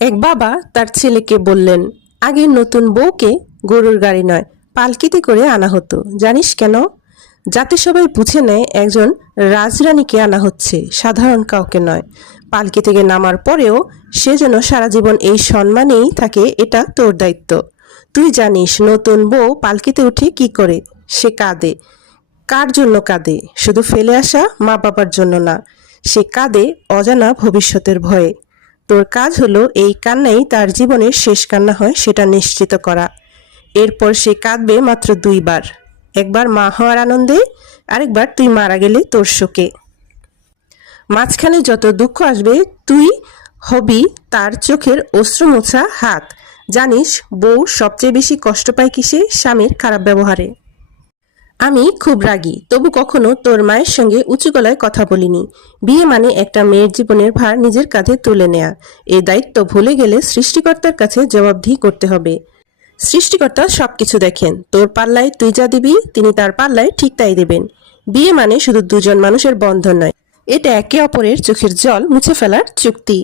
এক বাবা তার ছেলেকে বললেন, আগে নতুন বউকে গরুর গাড়ি নয় পালকিতে করে আনা হতো। জানিস কেন? যাতে সবাই বুঝে নেয় একজন রাজরানীকে আনা হচ্ছে, সাধারণ কাউকে নয়। পালকি থেকে নামার পরেও সে যেন সারা জীবন এই সম্মানেই থাকে, এটা তোর দায়িত্ব। তুই জানিস নতুন বউ পালকিতে উঠে কি করে? সে কাঁদে। কার জন্য কাঁদে? শুধু ফেলে আসা মা বাবার জন্য না, সে কাঁদে অজানা ভবিষ্যতের ভয়ে। তোর কাজ হলো এই কান্নাই তার জীবনের শেষ কান্না হয় সেটা নিশ্চিত করা। এরপর সে কাঁদবে মাত্র দুইবার, একবার মা হওয়ার আনন্দে, আরেকবার তুই মারা গেলে তোর শোকে। মাঝখানে যত দুঃখ আসবে তুই হবি তার চোখের অশ্রু মোছা হাত। জানিস বউ সবচেয়ে বেশি কষ্ট পায় কিসে? স্বামীর খারাপ ব্যবহারে। আমি খুব রাগী, তবু কখনো তোর মায়ের সঙ্গে উঁচু গলায় কথা বলিনি। বিয়ে মানে একটা মেয়ের জীবনের ভার নিজের কাঁধে তুলে নেয়া। এই দায়িত্ব ভুলে গেলে সৃষ্টিকর্তার কাছে জবাবদিহি করতে হবে। সৃষ্টিকর্তা সবকিছু দেখেন, তোর পাল্লায় তুই যা দিবি তিনি তার পাল্লায় ঠিক তাই দেবেন। বিয়ে মানে শুধু দুজন মানুষের বন্ধন নয়, এটা একে অপরের চোখের জল মুছে ফেলার চুক্তি।